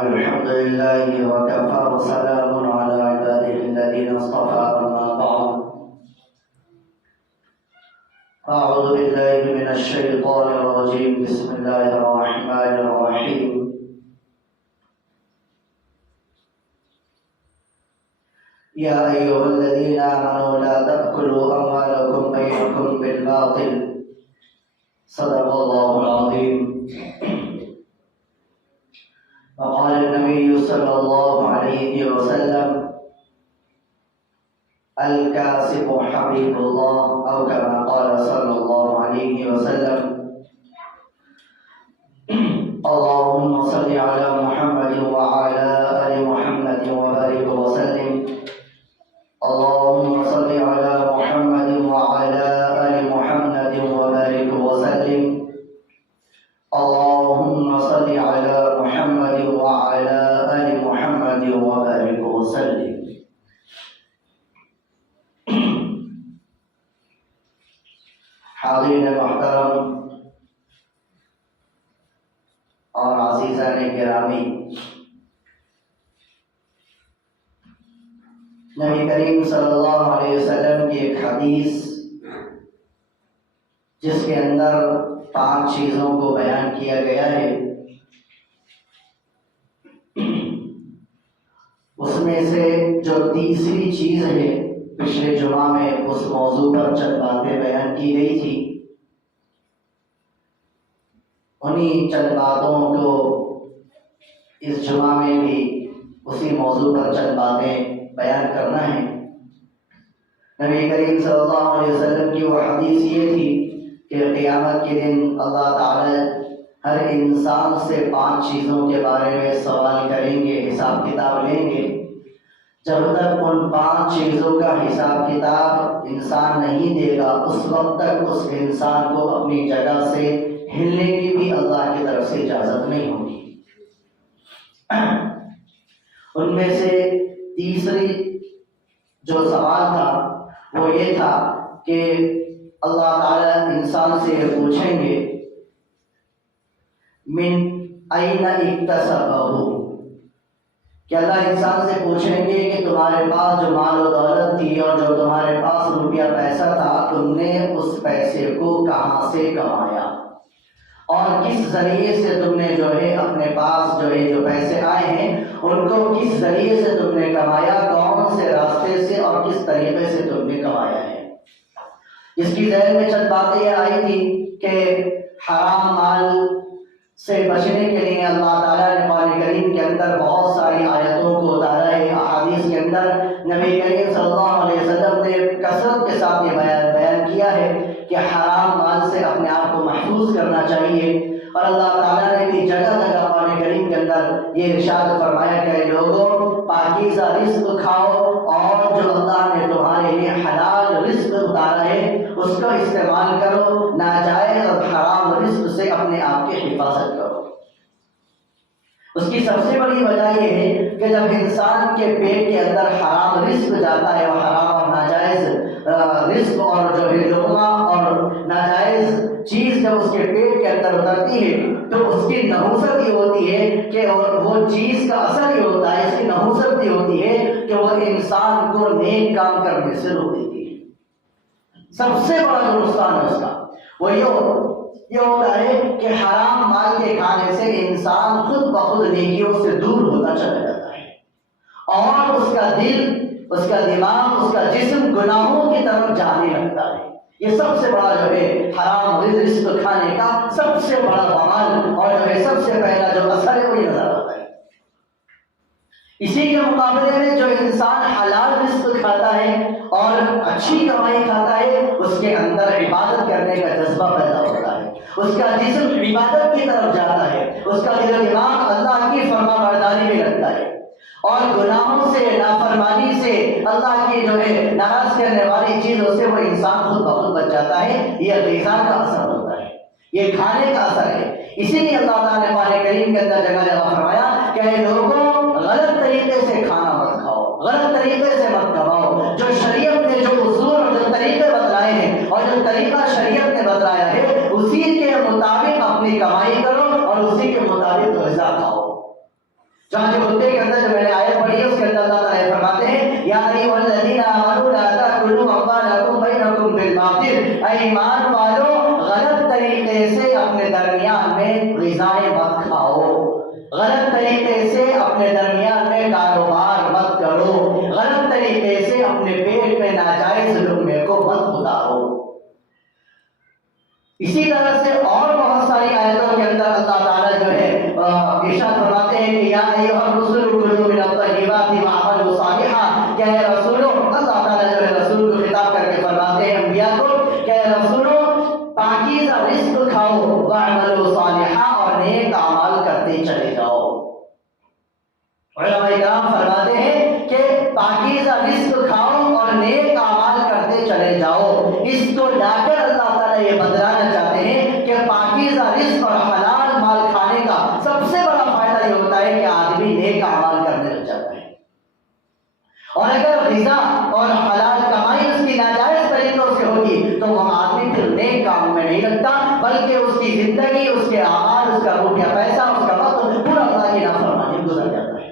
الحمد لله وكفى وسلام على عباده الذين اصطفى أما بعد أعوذ بالله من الشيطان الرجيم بسم الله الرحمن الرحيم يا أيها الذين آمنوا لا تأكلوا أموالكم بينكم بالباطل صدق الله العظيم وقال النبي صلى الله عليه وسلم الكاسب حبيب الله أو كما قال صلى الله عليه وسلم اللهم صل على محمد وعلى آل محمد وبارك وسلم اللهم صل على محمد وعلى آل محمد وبارك وسلم اللهم صل على محمد وعلى آل محمد وبارك وسلم حاضرین محترم اور عزیزان گرامی، نبی کریم صلی اللہ علیہ وسلم کی ایک حدیث جس کے اندر 5 چیزوں کو بیان کیا گیا ہے، اس میں سے جو تیسری چیز ہے پچھلے جمعہ میں اس موضوع پر چند باتیں بیان کی گئی تھی، انہی چند باتوں کو اس جمعہ میں بھی اسی موضوع پر چند باتیں بیان کرنا ہے۔ نبی کریم صلی اللہ علیہ وسلم کی وہ حدیث یہ تھی کہ قیامت کے دن اللہ تعالی ہر انسان سے 5 چیزوں کے بارے میں سوال کریں گے، حساب کتاب لیں گے۔ جب تک ان 5 چیزوں کا حساب کتاب انسان نہیں دے گا، اس وقت تک اس انسان کو اپنی جگہ سے ہلنے کی بھی اللہ کی طرف سے اجازت نہیں ہوگی۔ ان میں سے تیسری جو سوال تھا وہ یہ تھا کہ اللہ تعالی انسان سے پوچھیں گے من این اکتسبہ، کہ اللہ انسان سے پوچھیں گے کہ تمہارے پاس جو مال و دولت تھی اور جو تمہارے پاس روپیہ پیسہ تھا، تم نے اس پیسے کو کہاں سے کمایا اور کس ذریعے سے تم نے جو ہے اپنے پاس جو پیسے آئے ہیں ان کو کس ذریعے سے تم نے کمایا، کون سے راستے سے اور کس طریقے سے تم نے کمایا ہے۔ اس کی ذہن میں چند باتیں یہ آئی تھی کہ حرام مال سے بچنے کے لیے اللہ تعالیٰ نے قرآن کریم کے اندر بہت ساری آیتوں کو اتارا ہے۔ احادیث کے اندر نبی کریم صلی اللہ علیہ وسلم نے کثرت کے ساتھ یہ بیان کیا ہے کہ حرام مال سے اپنے آپ کو محفوظ کرنا چاہیے، اور اللہ تعالیٰ نے بھی جگہ جگہ قرآن کریم کے اندر یہ ارشاد فرمایا کہ لوگوں پاکیزہ رزق کھاؤ، اور جو اللہ نے تمہارے لیے حلال رزق اتارا ہے اس کو استعمال کرو، ناجائز اور حرام رزق سے اپنے آپ کی حفاظت کرو۔ اس کی سب سے بڑی وجہ یہ ہے کہ جب انسان کے پیٹ کے اندر حرام رزق جاتا ہے، اور حرام اور ناجائز رزق اور جو ہے لقمہ اور ناجائز چیز جب اس کے پیٹ کے اندر اترتی ہے تو اس کی نحوست یہ ہوتی ہے کہ وہ چیز کا اثر یہ ہوتا ہے، اس کی نحوست یہ ہوتی ہے کہ وہ انسان کو نیک کام کرنے سے روک دیتی ہے۔ سب سے بڑا جو نقصان ہے اس کا وہ یہ ہوتا ہے کہ حرام مال کے کھانے سے انسان خود بخود نیکیوں سے دور ہوتا چلا جاتا ہے، اور اس کا دل، اس کا دماغ، اس کا جسم گناہوں کی طرف جانے لگتا ہے۔ یہ سب سے بڑا جو ہے حرام رزق کھانے کا سب سے بڑا وبال اور جو ہے سب سے پہلا جو اثر ہے وہ یہ نظر آتا ہے۔ اسی کے مقابلے میں جو انسان حلال رزق کھاتا ہے اور اچھی کمائی کھاتا ہے، اس کے اندر عبادت کرنے کا جذبہ پیدا ہوتا ہے، اس کا جسم عبادت کی طرف جاتا ہے، اس کا دل و دماغ اللہ کی فرما برداری میں لگتا ہے، اور گناہوں سے، نافرمانی سے، اللہ کی جو ہے ناراض کرنے والی چیزوں سے وہ انسان خود بخود بچ جاتا ہے۔ یہ غذا کا اثر ہوتا ہے، یہ کھانے کا اثر ہے۔ اسی لیے اللہ تعالیٰ نے قرآن کریم کے اندر جگہ جگہ فرمایا کہ اے لوگوں غلط طریقے سے کھانا مت کھاؤ، غلط طریقے سے مت کماؤ۔ جو شریعت نے جو اصول اور جو طریقے بتلائے ہیں اور جو طریقہ شریعت نے بتلایا ہے اسی کے مطابق اپنی کمائی کرو اور اسی کے مطابق غذا کھاؤ۔ چنانچہ خطبے کے اندر جو میں نے آیت پڑھی ہے اس کے اندر اللہ تعالیٰ فرماتے ہیں یا ایھا الذین آمنوا لا تأکلوا اموالکم بینکم بالباطل، اے ایمان والو غلط طریقے سے اپنے درمیان میں غذائیں مت کھاؤ، غلط طریقے سے اپنے درمیان میں کاروبار مت کرو، غلط طریقے سے اپنے پیٹ میں ناجائز لقمے کو مت اتارو۔ اسی طرح سے اور بہت ساری آیتوں کے اندر اللہ تعالیٰ جو ہے ارشاد فرماتے ہیں کہ یا ایھا الرسل کلوا من الطیبات واعملوا صالحا، کہ اے رسولو، اللہ تعالیٰ جو ہے رسول کو خطاب کر کے فرماتے ہیں انبیاء کو کہ اے رسولو پاکیزہ رزق کھاؤ، واعملوا صالحا، اور نیک اعمال کرتے چلے جاؤ۔ علماء کرام فرماتے ہیں کہ پاکیزہ رزق کھاؤ اور نیک اعمال کرتے چلے جاؤ، اس کو لا کر اللہ تعالیٰ یہ بتلانا چاہتے ہیں کہ پاکیزہ رزق اور حلال مال کھانے کا سب سے بڑا فائدہ یہ ہوتا ہے کہ آدمی نیک اعمال کرنے لگ جاتا ہے، اور اگر غذا اور حلال کمائی اس کی ناجائز طریقوں سے ہوگی تو وہ آدمی پھر نیک کام میں نہیں لگتا، بلکہ اس کی زندگی، اس کے اعمال، اس کا روپیہ پیسہ، اس کا وقت پورا اللہ کی نافرمانی میں گزر جاتا ہے۔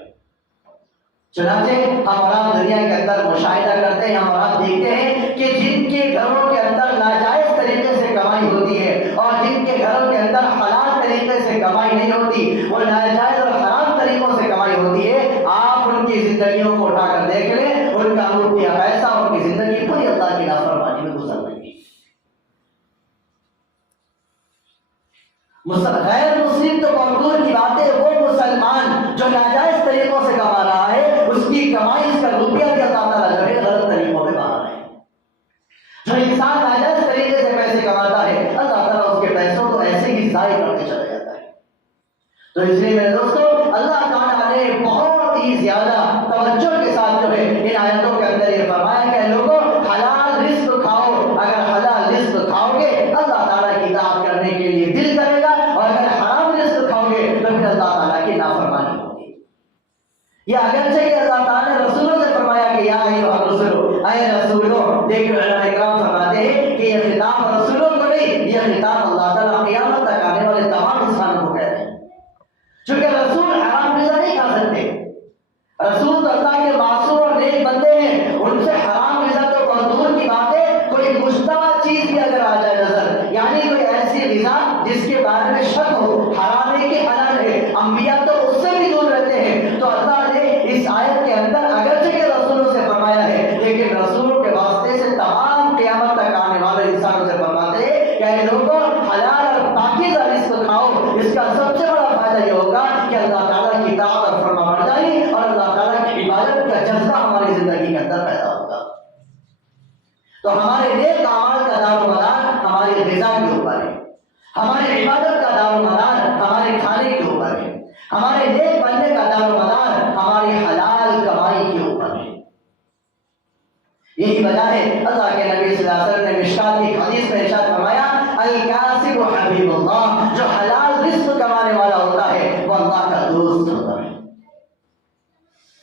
چنانچہ ہم اور آپ دنیا کے اندر مشاہدہ کرتے ہیں، ہم اور آپ دیکھتے ہیں کہ جن کے گھروں کے اندر ناجائز طریقے سے کمائی ہوتی ہے اور جن کے گھروں کے اندر حلال طریقے سے کمائی نہیں ہوتی، وہ ناجائز اور حرام طریقوں سے کمائی ہوتی ہے، آپ ان کی زندگیوں کو اٹھا کر دیکھ لیں، ان کا روپیہ پیسہ، ان کی زندگی پوری اللہ کی نافرمانی میں گزر رہی ہے۔ غیر مسلم تو بہت دور کی بات ہے، وہ مسلمان جو ناجائز طریقوں سے کما رہا ہے، اس کی کمائی، اس کا روپیہ بھی اللہ تعالیٰ جو ہے غلط طریقوں میں بنا رہا ہے۔ جو انسان ناجائز طریقے سے پیسے کماتا ہے، اللہ تعالیٰ اس کے پیسوں کو ایسے ہی ضائع کرتے چلا جاتا ہے۔ تو اس لیے میرے دوستو، اللہ تعالیٰ نے بہت ہی زیادہ توجہ کے ساتھ جو ہے ان آیتوں کے اندر یہ فرمایا کہ لوگوں حلال رزق کھاؤ، اگر حلال رزق کھاؤ گے اللہ تعالیٰ کی اطاعت کرنے کے لیے دل کرے گا، اور اگر حرام رزق کھاؤ گے تو پھر اللہ تعالیٰ کی نافرمانی ہوگی۔ یہ اگرچہ کہ اللہ تعالیٰ نے رسولوں سے فرمایا کہ یا ایھا الرسل، اے رسولوں، لیکن علماء کرام فرماتے ہیں کہ یہ خطاب رسولوں کو نہیں، یہ خطاب اللہ تعالیٰ قیامت تک آنے والے تمام انسانوں کو کہتے ہیں، چونکہ رسول حرام غذا نہیں کھا سکتے، رسول تو اللہ کے معصوم اور نیک بندے ہیں، ان سے حرام غذا تو بہت دور کی بات ہے، کوئی مشتبہ چیز بھی اگر آ جائے نظر، یعنی کوئی ایسی غذا جس کے بارے میں شک ہو حرام ہے کہ حلال ہے، انبیاء تو اس سے بھی دور رہتے ہیں۔ تو اللہ نے اس آیت کے اندر اگرچہ کہ رسولوں سے فرمایا ہے، لیکن رسولوں کے واسطے سے تمام قیامت تک آنے والے انسانوں سے فرماتے ہیں کہ اے لوگوں حلال اور پاکیزہ رزق کھاؤ، اس کا سب سے بڑا فائدہ یہ ہوگا کہ اللہ تعالیٰ کی اطاعت اور فرمانبرداری اور اللہ تعالیٰ کی عبادت کا جذبہ ہماری زندگی کے اندر پیدا ہوگا۔ تو ہمارے نیک اعمال کا دار و مدار ہماری غذا کے اوپر ہے، ہماری عبادت کا دار و مدار ہمارے کھانے کے اوپر ہے، ہمارے نیک بننے کا دار و مدار ہماری حلال کمائی کے اوپر ہے۔ یہی وجہ ہے اللہ کے نبی صلی اللہ علیہ وسلم نے مشکات کی حدیث میں ارشاد فرمایا الکاسب حبیب اللہ، جو حلال رزق کمانے والا ہوتا ہے وہ اللہ کا دوست ہوتا ہے۔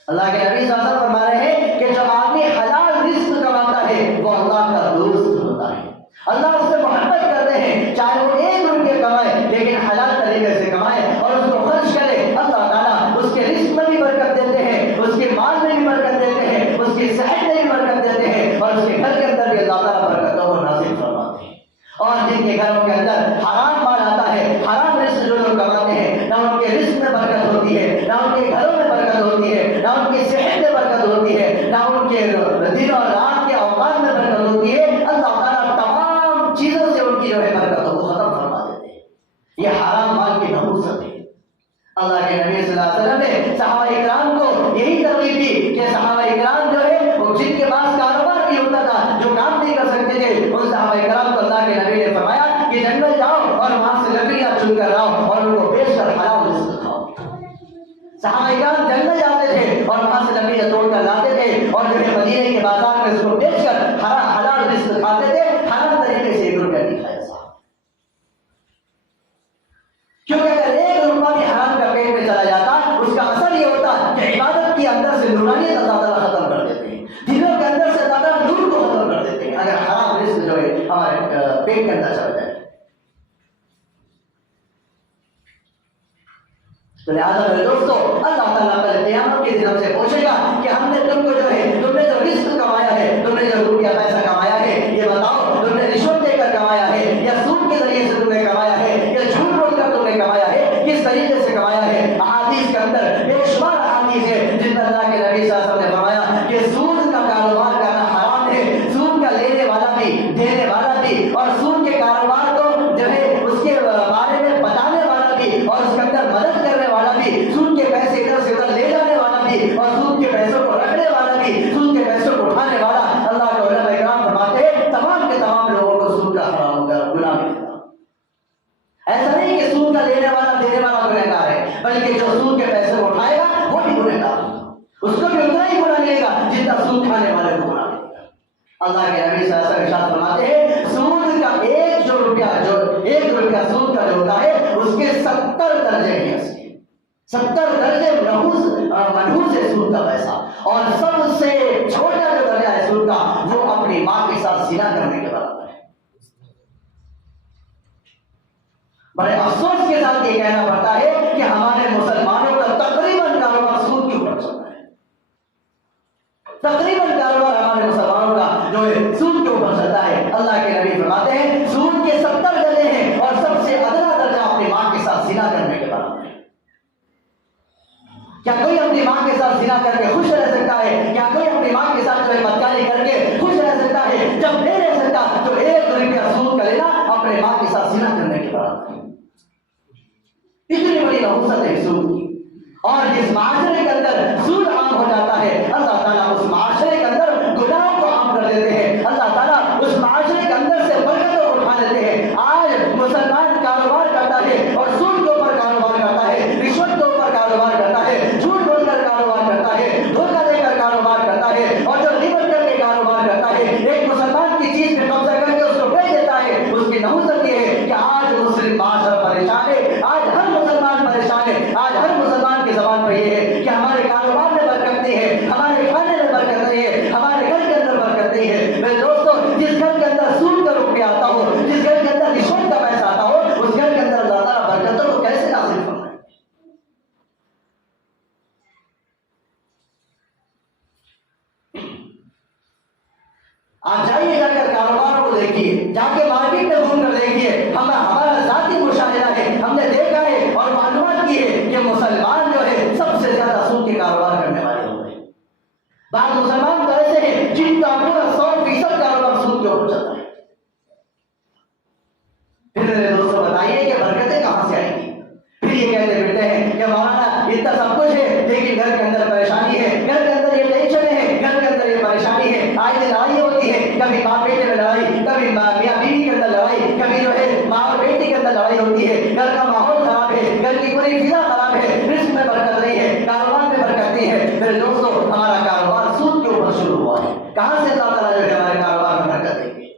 اللہ کے نبی صلی اللہ علیہ وسلم فرما رہے ہیں کہ جب آدمی حلال رزق کماتا ہے وہ اللہ کا دوست ہوتا ہے، اللہ اس سے محبت کرتے ہیں، چاہے وہ 1 روپیہ کمائے لیکن حلال طریقے سے کمائے اور اس کو خرچ کرے، اللہ تعالیٰ اس کے رزق میں بھی برکت دیتے ہیں، اس کے مال میں بھی برکت دیتے ہیں، اس کی صحت میں بھی برکت دیتے ہیں، اور اس کے گھر کے اندر بھی اللہ تعالیٰ برکتوں کو نازل فرماتے ہیں۔ اور جن کے گھروں کے اندر حرام مال آتا ہے، حرام رزق جو لوگ کماتے ہیں، نہ ان کے رزق میں برکت ہوتی ہے، نہ ان کے گھروں میں برکت ہوتی ہے، نہ ان کی صحت میں برکت ہوتی ہے، نہ ان کے دن اور رات کے اوقات میں برکت ہوتی ہے، اللہ تعالیٰ تمام چیزوں سے ان کی جو ہے برکتوں کو ختم فرما دیتے ہیں۔ یہ حرام مال کی نحوست ہے۔ اللہ کے نبی صلی اللہ علیہ وسلم نے صحابہ اکرام کو یہی ترغیب دی کہ صحابہ اکرام جو ہے وہ جن کے پاس کاروبار بھی ہوتا تھا، جو کام نہیں کر سکتے تھے، ان صحابہ اکرام کو اللہ کے نبی نے فرمایا کہ جنگل جاؤ اور وہاں سے لکڑیاں چن کر لاؤ اور ان کو بیچ کر حلال رزق کھاؤ۔ صحابہ اکرام جنگل جاتے تھے اور وہاں سے لکڑیاں توڑ کر لاتے تھے اور جو ہے مدینے کے بازار میں اس کو بیچ کر حلال رزق کھاتے تھے، حرام طریقے سے 1 روپیہ نہیں کھایا صاحب، کیونکہ اگر 1 روپیہ بھی حرام کا پیٹ میں چلا جاتا اس کا اثر یہ ہوتا کہ عبادت کے اندر سے نورانیت اللہ تعالیٰ ختم کر دیتے ہیں، دلوں کے اندر سے اللہ تعالیٰ نور کو ختم کر دیتے ہیں اگر حرام رزق جو ہے ہمارے پیٹ کے اندر چلا جائے۔ تو لہٰذا میرے دوستو اللہ تعالیٰ کل قیامت کے دن ہم سے پوچھے گا کہ ہم نے تم کو جو ہے تم نے جو رزق کمایا ہے تم نے جو روپیہ پیسہ کمایا ہے یہ بتاؤ تم نے رشوت دے کر کمایا ہے یا سود کے ذریعے سے تم نے کمایا ہے یا جھوٹ بول کر تم نے کمایا ہے کس طریقے سے کمایا ہے؟ احادیث کے اندر بے شمار احادیث ہے جن میں اللہ کے نبی صلی اللہ علیہ وسلم نے فرمایا کہ سود کا کاروبار کرنا حرام ہے، سود کا لینے والا بھی دینے والا بھی اور سود کے کاروبار کو جو ہے اس کے بارے میں بتانے والا بھی اور اس کے اندر مدد کرنے والا بھی، سود کے پیسے ادھر سے ادھر لے جانے والا بھی اور سود کے پیسوں کو رکھنے والا بھی، سود کے پیسوں کو اٹھانے والا، اللہ کے علماء کرام فرماتے ہیں تمام کے تمام لوگوں کو سود کا حرام ہوگا، گناہ ملے گا۔ ایسا نہیں کہ سود کا لینے والا دینے والا گنہگار ہے، بلکہ جو سود کے پیسے کو اٹھائے گا وہ بھی گنہگار ہے، اس کو بھی اتنا ہی گناہ ملے گا جتنا سود کھانے والے کو گناہ ملے گا۔ اللہ کے نبی صلی اللہ علیہ وسلم ارشاد فرماتے ہیں سود کا ایک روپیہ سود کا جو ہوتا ہے اس کے 70 درجے ہیں، 70 درجے منحوس ہے سود کا پیسہ، اور سب سے چھوٹا جو درجہ ہے سود کا وہ اپنی ماں کے ساتھ زنا کرنے کے برابر ہے۔ بڑے افسوس کے ساتھ یہ کہنا پڑتا ہے کہ ہمارے مسلمانوں کا تقریباً کاروبار سود کے اوپر چل رہا ہے، تقریباً کاروبار ہمارے مسلمانوں کا جو ہے سود کے اوپر چلتا ہے۔ اللہ کے نبی فرماتے ہیں سود کے 70 درجے ہیں اور سب سے ادنا درجہ اپنی ماں کے ساتھ زنا کرنے کے برابر ہے۔ کیا کوئی اپنی ماں کے ساتھ زنا کر کے خوش رہ سکتا ہے؟ کیا کوئی اپنی ماں کے ساتھ جو ہے بدکاری کر کے خوش رہ سکتا ہے؟ جب نہیں رہ سکتا تو 1 روپیہ سود کا لینا اپنے ماں کے ساتھ زنا کرنے کے برابر ہے۔ اتنی بڑی نحوست ہے سود کی، اور جس معاشرے کے اندر سود عام ہو جاتا ہے اللہ تعالیٰ اس معاشرے کے اندر گناہوں کو عام کر دیتے ہیں، اللہ تعالیٰ اس معاشرے کے اندر سے برکتوں کو اٹھا لیتے ہیں۔ آج مسلمان کاروبار کرتا ہے اور سود کے اوپر کاروبار کرتا ہے، رشوت کے اوپر کاروبار کرتا ہے، جھوٹ بول کر کاروبار کرتا ہے، دھوکہ دے کر کاروبار کرتا ہے، اور جو غیبت کر کے کاروبار کرتا ہے، ایک مسلمان کی چیز پہ قبضہ کر کے اس کو بیچ دیتا ہے۔ اس کی نحوست یہ ہے کہ آج مسلم معاشرہ پریشان ہے، آج ہر مسلمان پریشان ہے، آج ہر مسلمان کی زبان پہ یہ ہے کہ ہمارے کاروبار میں برکت نہیں ہے، ہمارے کھانے میں برکت نہیں ہے، ہمارے گھر کے اندر برکت نہیں ہے۔ میرے دوستو جس گھر کے اندر سود کا روپیہ آتا ہو، جس گھر کے اندر رشوت کا پیسہ آتا ہو، اس گھر کے اندر اللہ تعالیٰ برکتوں کو کیسے نازل فرمائے؟ آپ جائیے جا کر کاروباروں کو دیکھیے، جا کے مارکیٹ میں گھوم کر دیکھیے، ہمارا ذاتی مشاہدہ ہے، ہم نے دیکھا ہے اور معلومات کی ہے کہ مسلمان جو ہے سب سے زیادہ سود کے کاروبار کرنے والے ہوتے ہیں۔ بعض مسلمان تو ایسے ہیں جن کا پورا 100% کاروبار سود کے اوپر چلتا ہے۔ پھر میرے دوستوں بتائیے کہ برکتیں کہاں سے آئیں گی؟ پھر یہ کہتے پھرتے ہیں کہ مولانا اتنا سب کچھ ہے لیکن گھر کے اندر پریشانی ہے، گھر کے اندر یہ ٹینشن ہے، گھر کے اندر یہ پریشانی ہے، آج لڑائی ہوتی ہے، کبھی ماں بیٹے میں لڑائی، کبھی میاں بیوی کے اندر لڑائی، کبھی جو ہے ماں اور بیٹی کے اندر لڑائی ہوتی ہے، گھر کا ماحول خراب ہے، گھر کی پوری فضا خراب ہے، رزق میں برکت نہیں ہے، کاروبار میں برکت نہیں ہے۔ میرے دوستوں ہمارا کاروبار سود کے اوپر شروع ہوا ہے، کہاں سے اللہ تعالیٰ جو ہے ہمارے کاروبار میں برکت دیں گے؟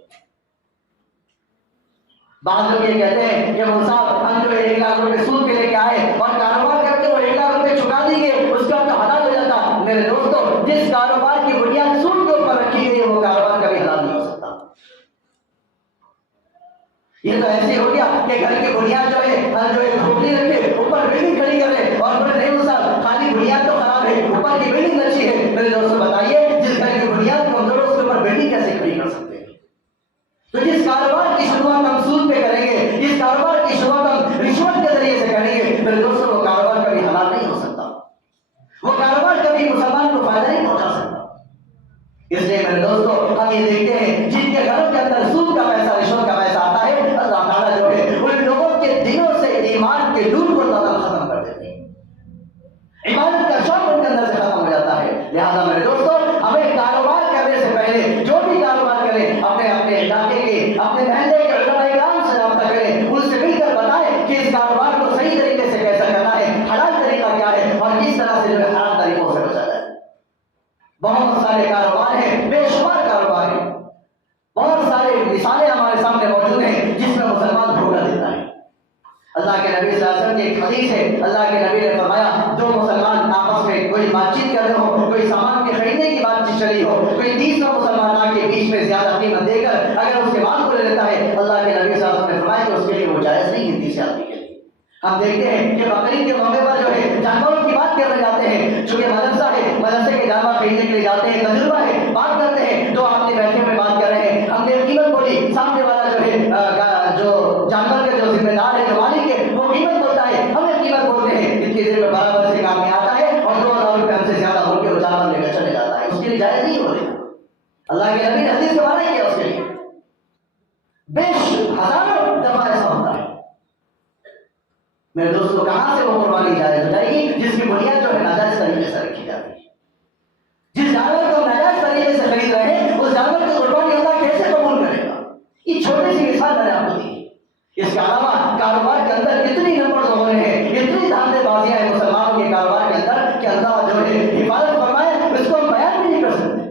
بعض لوگ یہ کہتے ہیں کہ وہ صاحب ہم جو 1 لاکھ روپے سود کے لے کے آئے اور کاروبار کر کے وہ 1 لاکھ روپے چکا دیں گے، اس کا تو حلال ہو جاتا۔ میرے دوستوں جس کاروبار کی بنیاد سود کے اوپر رکھی گئی وہ کاروبار کبھی حلال نہیں ہو سکتا۔ یہ تو ایسے ہو گیا کہ گھر کی بنیاد جو ہے کھوپڑی رکھے اوپر بلڈنگ کھڑی کرے اور بولے نہیں صاحب خالی بنیاد تو خراب ہے اوپر کی بلڈنگ اچھی ہے۔ میرے دوستوں بتائیے جس گھر کی بنیاد کمزور ہے اس کے اوپر بلڈنگ کیسے کھڑی کر سکتے ہیں؟ تو جس کاروبار کی شروعات ہم سود پہ کریں گے، جس کاروبار کی شروعات ہم رشوت کے ذریعے سے کریں گے، میرے دوستوں وہ کاروبار کبھی حلال نہیں ہو سکتا، وہ کاروبار کبھی مسلمان کو فائدہ نہیں پہنچا سکتا۔ اس لیے میرے دوستوں ہم یہ دیکھتے ہیں جن کے گھروں کے اندر سود کا پیسہ رشوت کا پیسہ آتا ہے، اللہ تعالیٰ جو ہے ان لوگوں کے دلوں سے ایمان کے نور کو اللہ تعالیٰ ختم کر دیتے ہیں، عبادت کا شوق ان کے اندر سے ختم ہو جاتا ہے۔ لہٰذا میرے دوستوں ہمیں کاروبار کرنے سے پہلے جو بھی کاروبار کریں اپنے علاقے کے اپنے محلے کے علماء کرام سے رابطہ کریں، ان سے مل کر بتائیں کہ اس کاروبار کو صحیح طریقے سے کیسا کرنا ہے، حلال طریقہ کیا ہے اور کس طرح سے جو ہے حرام طریقوں سے بچا جائے۔ بہت سارے کاروبار ہیں، بے شمار کاروبار ہیں، بہت سارے مثالیں ہمارے سامنے موجود ہیں جس میں مسلمان دھوکہ دیتا ہے۔ اللہ کے نبی صلی اللہ علیہ وسلم کی ایک حدیث ہے، اللہ کے نبی نے فرمایا دو مسلمان آپس میں کوئی بات چیت کر رہے ہو، کوئی سامان کے خریدنے کی بات چیت چلی ہو، کوئی تیسرا مسلمان آ کے بیچ میں زیادہ قیمت دے کر اگر اس کے مال کو لے لیتا ہے، اللہ کے نبی صلی اللہ علیہ وسلم نے فرمایا کہ اس کے لیے وہ جائز نہیں ہے تیسرے آدمی کے لیے، ہم دیکھتے ہیں کہ بقرعید کے موقع پر جو ہے جانوروں کی بات کرنے جاتے ہیں، چونکہ مدرسہ ہے، مدرسے کے جانور خریدنے کے لیے جاتے ہیں، تجربہ ہے، بات کرتے ہیں، تو آپ نے بیٹھے ہوئے بات کر رہے ہیں، ہم نے قیمت بولی، سامنے والا جو ہے جو جانور کا جو ذمہ دار ہے، جو مالک ہے، وہ قیمت بولتا ہے، ہم نے قیمت بولتے ہیں، اتنی دیر میں برابر سے کام میں آتا ہے اور 2000 روپے ہم سے زیادہ بول کے وہ جانور لے کر چلے جاتا ہے، اس کے لیے جائز نہیں ہو رہا۔ اللہ کے نبی نے حدیث میں منع کیا اس کے لیے، ہزاروں دفعہ ایسا ہوتا ہے۔ میرے دوستوں، کہاں سے وہ قربانی جائز ہو جائے گی جس کی بنیاد جو ہے ناجائز طریقے سے رکھی جاتی ہے؟ جس جانور کو ناجائز طریقے سے خرید رہے ہیں اس جانور کی قربانی اللہ کیسے قبول کرے گا؟ یہ چھوٹی سی مثال میں نے آپ کو دی۔ اس کے علاوہ کاروبار کے اندر اتنی نمبر ہو رہے ہیں، اتنی دھاندے بازیاں ہیں مسلمانوں کے کاروبار کے اندر کہ اللہ جو ہے حفاظت فرمائے، اس کو ہم بیان بھی نہیں کر سکتے۔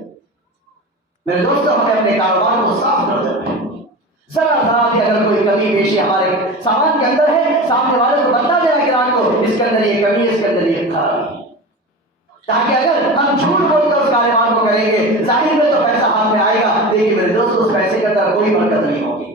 میرے دوستوں، ہمیں اپنے کاروبار کو صاف نظر رکھیں، ذرا ذرا بھی اگر کوئی کمی بیشی ہمارے سامان کے اندر ہے، سامنے والے کو بتا دینا گراہک کو اس کے اندر یہ کمی ہے، اس کے اندر یہ خرابی ہے، تاکہ اگر ہم جھوٹ بول کر اس کاروبار کو کریں گے، ظاہر میں تو پیسہ ہاتھ میں آئے گا، لیکن میرے دوست اس پیسے کے اندر کوئی برکت نہیں ہوگی۔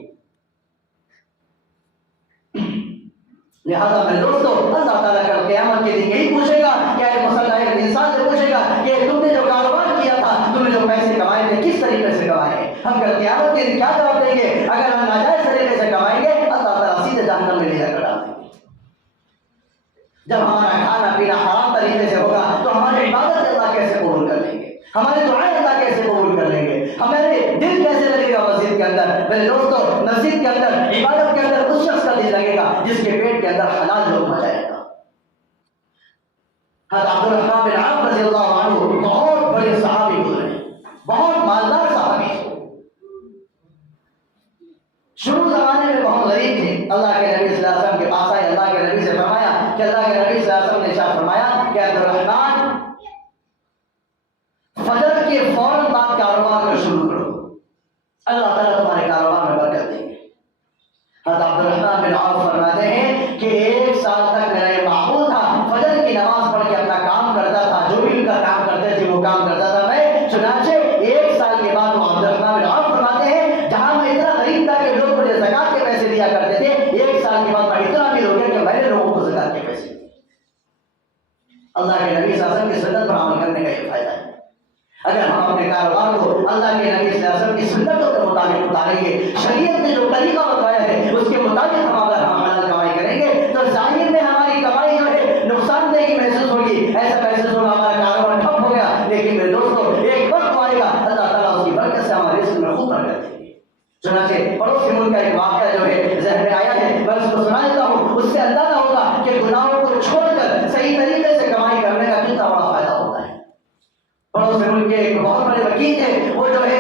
لہذا میرے دوستو، اللہ تعالیٰ کل قیامت کے دن یہی پوچھے گا کہ اے مسلمان انسان سے پوچھے گا کہ تم نے جو کاروبار کیا تھا، تم نے جو پیسے کمائے تھے، کس طریقے سے کمائے؟ ہم کل قیامت کے دن کیا جواب دیں گے؟ اگر ہم ناجائز طریقے سے کمائیں گے، اللہ تعالیٰ سیدھے جہنم میں لے جا کر ڈال دیں گے۔ جب ہمارا کھانا پینا حرام طریقے سے ہوگا تو ہماری عبادت اللہ کیسے قبول کر لیں گے؟ ہماری دعائیں اللہ کیسے قبول کر لیں گے؟ ہمارے دل کیسے لگے گا مسجد کے اندر؟ میرے دوستو، مسجد کے اندر، عبادت کے اندر اس شخص کا دل لگے گا جس کے پیٹ کے اندر حلال لقمہ جائے گا۔ حضرت عبد الرحمن بن عوف رضی اللہ عنہ بہت بڑے صحابی گزرے، بہت مالدار صحابی تھے، شروع زمانے میں بہت غریب تھے۔ اللہ کے نبی صلی اللہ علیہ وسلم کے پاس آئے، اللہ کے نبی سے فرمایا کہ اللہ کے نبی صلی اللہ علیہ وسلم نے ارشاد فرمایا کہ عبد الرحمن، فجر کے فوراً بعد کاروبار کو شروع کرو، اللہ تعالیٰ تمہارے کاروبار میں برکت دیں گے۔ حضرت عبد الرحمن بن عوف فرماتے ہیں کہ 1 سال تک میرا یہ معمول تھا، فجر کی نماز پڑھ کے اپنا کام کرتا تھا، جو بھی ان کا کام کرتے تھے وہ کام کرتا تھا میں، چنانچہ 1 سال کے بعد وہ عبد الرحمن بن عوف فرماتے ہیں جہاں میں اتنا غریب تھا کہ لوگ مجھے زکات کے پیسے دیا کرتے تھے، 1 سال کے بعد میں اتنا امیر ہو گیا کہ میں نے لوگوں کو زکات کے پیسے دیے۔ اللہ کے نبی صلی اللہ علیہ وسلم کی سنت پر عمل کرنے کا یہ فائدہ ہے۔ اگر ہم اپنے کاروبار کو اللہ کے نبی صلی اللہ علیہ وسلم کی سنتوں کے مطابق اتاریں گے، شریعت نے جو طریقہ بتایا ہے اس کے مطابق ہم اگر ہم حلال کمائی کریں گے تو ظاہر میں ہماری کمائی جو ہے نقصان دہ محسوس ہوگی، ایسا محسوس ہوگا ہمارا کاروبار ٹھپ ہو گیا، لیکن میرے دوستوں ایک وقت آئے گا اللہ تعالیٰ اس کی برکت سے ہمارے رزق میں خوب برکت دے گی۔ چنانچہ پڑوس کے ملک کا ایک واقعہ جو ہے ذہن میں آیا ہے، میں اس کو سنا دیتا ہوں، اس سے اندازہ ہوگا کہ گناہوں کو چھوڑ کر صحیح طریقے سے کمائی کرنے کا کتنا بڑا فائدہ ہوتا ہے۔ پڑوس کے ملک کے ایک بہت بڑے وکیل تھے، وہ جو ہے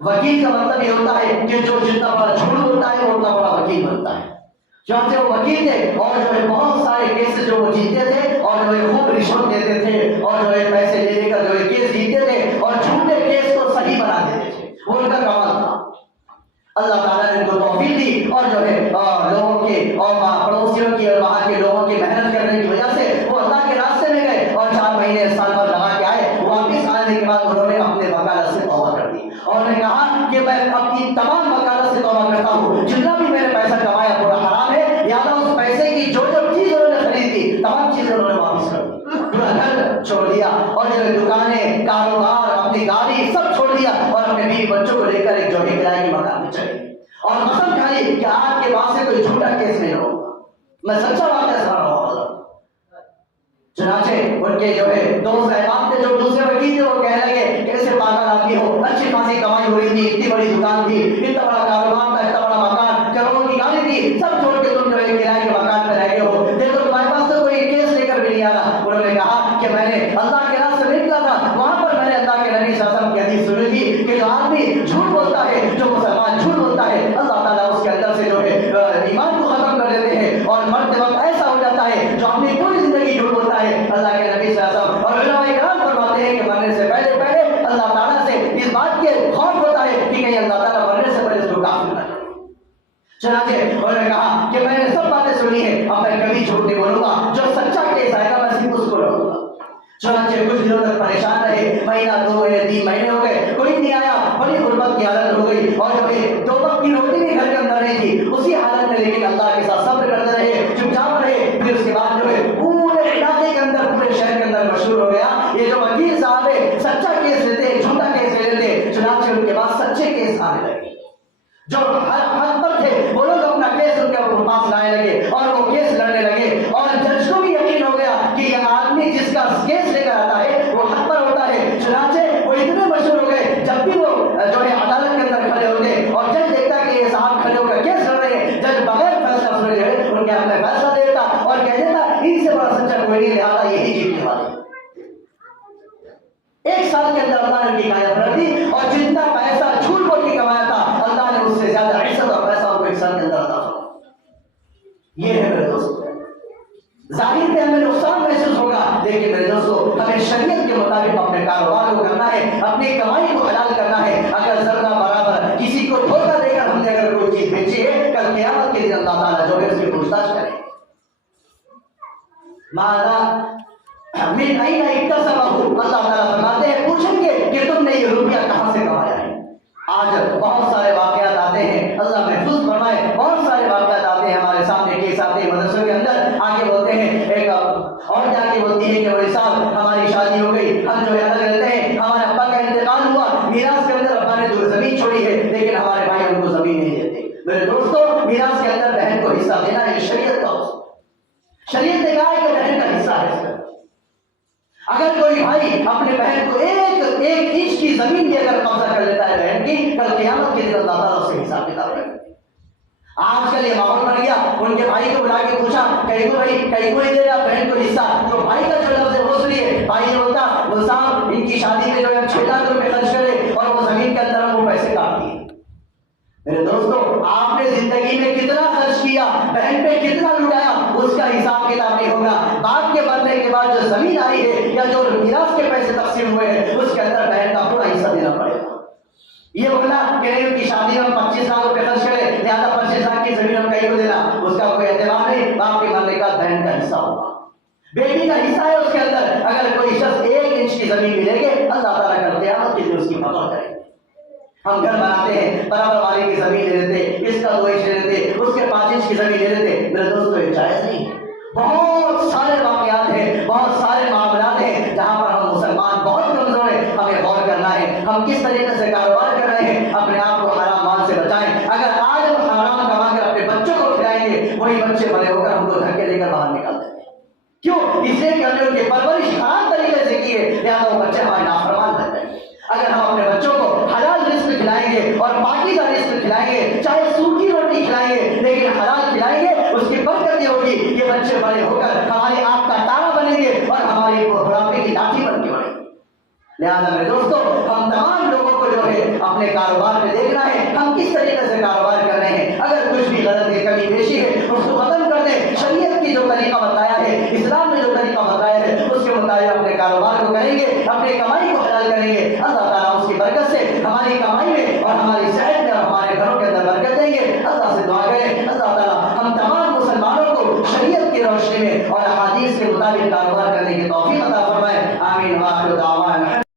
وکیل کا مطلب یہ ہوتا ہے کہ جو جتنا بڑا جھوٹ بولتا ہے وہ اتنا بڑا وکیل بنتا ہے۔ چنانچہ وہ وکیل تھے اور جو ہے بہت سارے کیس جو وہ جیتتے تھے اور جو ہے خوب رشوت دیتے تھے اور جو ہے پیسے لے لے کر جو ہے کیس جیتتے تھے اور جھوٹے کیس کو صحیح بنا دیتے تھے، وہ ان کا کمال تھا۔ اللہ تعالیٰ نے ان کو توفیق دی اور جو ہے لوگوں کے اور پڑوسیوں کی اور وہاں کے لوگوں کی محنت کرنے کی وجہ سے وہ اللہ کے راستے میں گئے اور 4 مہینے سال بھر لگا کے آئے۔ واپس آنے کے بعد انہوں نے اپنے وکالت سے توبہ کر دی اور نے کہا کہ میں اپنی تمام وکالت سے توبہ کرتا ہوں، جتنا بھی میں نے پیسہ کمایا پورا حرام ہے، لہٰذا اس پیسے کی جو جو چیز انہوں نے خرید کی تمام چیزیں انہوں نے واپس کر دی، پورا گھر چھوڑ دیا اور جو دکانیں، کاروبار، اپنی گاڑی سب چھوڑ دیا اور اپنے بیوی بچوں کو لے کر ایک جو ہے کرائے کے مکان میں چلے گئے اور قسم کھائی کہ آج کے بعد سے کوئی جھوٹا کیس نہیں ہوگا، میں سچا واقعہ سنا رہا ہوں۔ چنانچہ ان کے جو ہے دوست احباب تھے جو دوسرے وکیل تھے، وہ کہنے لگے کیسے پاگل آدمی ہو، اچھی خاصی کمائی ہو رہی تھی، اتنی بڑی دکان تھی، اتنا بڑا کاروبار تھا، اتنا بڑا مکان، کروڑوں کی گاڑی تھی، سب چھوڑ کے تم جو ہے کرائے کے مکان پہ رہ گئے ہو، دیکھو تمہارے پاس تو کوئی کیس لے کر بھی نہیں آ رہا۔ انہوں نے کہا کہ میں نے اللہ کے راستے میں نکلا تھا، وہاں پر میں نے اللہ کے نبی صلی اللہ علیہ وسلم کی حدیث سنی تھی کہ جو آدمی جھوٹ بولتا ہے، جو مسلمان جھوٹ بولتا ہے، اللہ تعالیٰ اس کے اندر سے جو ہے ایمان کو ختم کر دیتے ہیں اور مرتے وقت ایسا ہو جاتا ہے جو اپنی پوری زندگی جھوٹ بولتا ہے۔ اللہ کے نبی صلی اللہ علیہ وسلم اور علماء کرام فرماتے ہیں کہ مرنے سے پہلے اللہ تعالیٰ سے اس بات کے خوف ہوتا ہے کہ کہیں اللہ تعالیٰ مرنے سے پہلے اس کو کافر نہ کرے۔ چنانچہ انہوں نے کہا کہ میں نے سب باتیں سنی ہیں، اب میں کبھی جھوٹ نہیں بولوں گا، جو سچا کیس آئے گا میں صرف اس کو لڑوں گا۔ چنانچہ کچھ دنوں تک پریشان رہے، مہینہ 2 مہینے 3 مہینے ہو گئے، کوئی نہیں آیا، بڑی غربت کی حالت ہو گئی اور جو ہے 2 وقت کی روٹی بھی گھر کے اندر نہیں تھی، اسی حالت میں لیکن اللہ کے ساتھ صبر کرتے رہے، چپ چاپ رہے کی بات جو ہے پورے علاقے کے اندر، پورے شہر کے اندر مشہور ہو گیا، یہ جو وکیل صاحب ہے سچا کیس لیتے، جھوٹا کیس لے لیتے، چنانچہ ان کے بعد سچے کیس آنے لگے۔ جو حق پر تھے وہ لوگ اپنا کیس ان کے پاس لانے لگے اور وہ کیس لڑنے لگے، اور جج کو بھی یقین ہو گیا کہ یہ آدمی جس کا کیس لے کر آتا ہے وہ حق پر ہوتا ہے۔ چنانچہ وہ اتنے مشہور ہو گئے، جب بھی وہ جو ہے عدالت کے اندر کھڑے ہوتے اور جج دیکھتا کہ یہ صاحب کھڑے ہو کر کیس لڑ رہے ہیں، جج بغیر فیصلہ سنے جو ہے ان کے اپنا فیصلہ دیتا اور کہہ دیتا ان سے بڑا سچا کوئی نہیں، لہٰذا یہی جیتنے والے۔ ایک سال کے اندر اللہ نے ان کی قیادت رکھ دی، اور جتنا پیسہ جھوٹ بول کے کمایا تھا اللہ نے اس سے زیادہ عزت اور پیسہ ان کو ایک سال کے اندر عطا فرمایا۔ یہ ہے میرے دوستو، ظاہر میں ہمیں نقصان محسوس ہوگا، لیکن میرے دوستو ہمیں شریعت کے مطابق اپنے کاروبار کو کرنا ہے، اپنی کمائی کو حلال کرنا ہے۔ اگر ذرہ برابر کسی کو دھوکہ دے کر ہم نے اگر کوئی چیز بیچی ہے، کل قیامت کے دن اللہ تعالیٰ جو ہے اس کی پوچھ تاچھ کرے۔ ماذا من این اکتسبہ، اللہ تعالیٰ فرماتے ہیں پوچھیں گے کہ تم نے یہ روپیہ کہاں سے کمایا ہے۔ آج بہت سارے واقعات آتے ہیں، اللہ محفوظ فرمائے، بہت سارے واقعات آتے ہیں ہمارے سامنے، کیس آتے ہیں مدرسوں کے اندر، آگے بولتے ہیں ایک اور جا کے بولتی ہے کہ بھائی صاحب ہماری شادی ہو گئی، ہم جو ہے الگ رہتے ہیں، ہمارے ابا کا انتقال ہوا، میراث کے اندر ابا نے جو زمین چھوڑی ہے لیکن ہمارے بھائی ان کو زمین نہیں دیتے۔ میرے دوستو میراث کے اندر بہن کو حصہ دینا ہے، شریعت کا حکم، شریعت نے کہا ہے کہ بہن کا حصہ ہے۔ اگر کوئی بھائی اپنے بہن کو ایک انچ کی زمین بھی اگر قبضہ کر لیتا ہے بہن کی، کل قیامت کے دن اللہ تعالیٰ اس سے حساب کتاب رکھے۔ آج کل یہ ماحول بن گیا، ان کے بھائی کو بلا کے پوچھا کہیں کو نہیں دے رہا بہن کو حصہ، تو بھائی کا جو لفظ ہے وہ سنیے، بھائی نے بولتا وہ صاحب ان کی شادی میں جو ہے 6 لاکھ روپے خرچ کرے اور وہ زمین کے اندر وہ پیسے کاٹ دیے۔ میرے دوستو آپ نے زندگی میں کتنا خرچ کیا، بہن پہ کتنا لٹایا، اس کا حساب کتاب نہیں ہوگا۔ باپ کے مرنے کے بعد جو زمین آئی ہے یا جو میراث کے پیسے تقسیم ہوئے ہیں اس کے اندر بہن کا پورا حصہ دینا پڑے گا۔ یہ بولنا کہ ان کی شادی میں 25 لاکھ روپے خرچ کرے لہٰذا 25 لاکھ کی زمین ہم کہیں کو دینا، اس کا کوئی اعتبار نہیں۔ باپ کے مرنے کے بعد بہن کا حصہ ہوگا، بیٹی کا حصہ ہے اس کے اندر۔ اگر کوئی شخص 1 انچ کی زمین بھی لے گے اللہ تعالیٰ کا قیامت کے دن اس کی پکڑ کرے گا۔ ہم گھر بناتے ہیں، برابر والے کی زمین لے لیتے، اس کا 2 انچ لے لیتے، اس کے 5 انچ کی زمین لے لیتے۔ میرے دوستو یہ جائز نہیں ہے۔ بہت سارے واقعات ہیں، بہت سارے معاملات ہیں جہاں پر ہم مسلمان بہت کمزور ہیں، ہمیں غور کرنا ہے ہم کس طریقے سے کاروبار کر رہے ہیں، اپنے آپ کو حرام مال سے بچائیں۔ اگر آج ہم حرام کما کر اپنے بچوں کو کھلائیں گے، وہی بچے بڑے ہو کر ہم کو دھکے دے کر باہر نکال دیں گے۔ کیوں؟ اس لیے کہ ہم نے ان کی پرورش حرام طریقے سے کی ہے، لہٰذا وہ بچے ہمارے نافرمان بن جائیں گے۔ اگر ہم اپنے بچوں کو حلال رزق کھلائیں گے اور پاکیزہ رزق کھلائیں گے، چاہے سوکھی روٹی کھلائیں گے لیکن حلال کھلائیں گے، اس کی برکت یہ ہوگی یہ بچے بڑے ہو کر ہماری آنکھ کا تارا بنیں گے اور ہماری بڑھاپے کی لاٹھی بن کے بڑھیں گے۔ لہٰذا میرے دوستو ہم تمام لوگوں کو جو ہے اپنے کاروبار میں دیکھنا ہے ہم کس طریقے سے کاروبار کر رہے ہیں۔ اگر کچھ بھی غلط ہے، کمی بیشی ہے، اس کو ختم کر دیں۔ شریعت کی جو طریقہ بتایا ہے، اسلام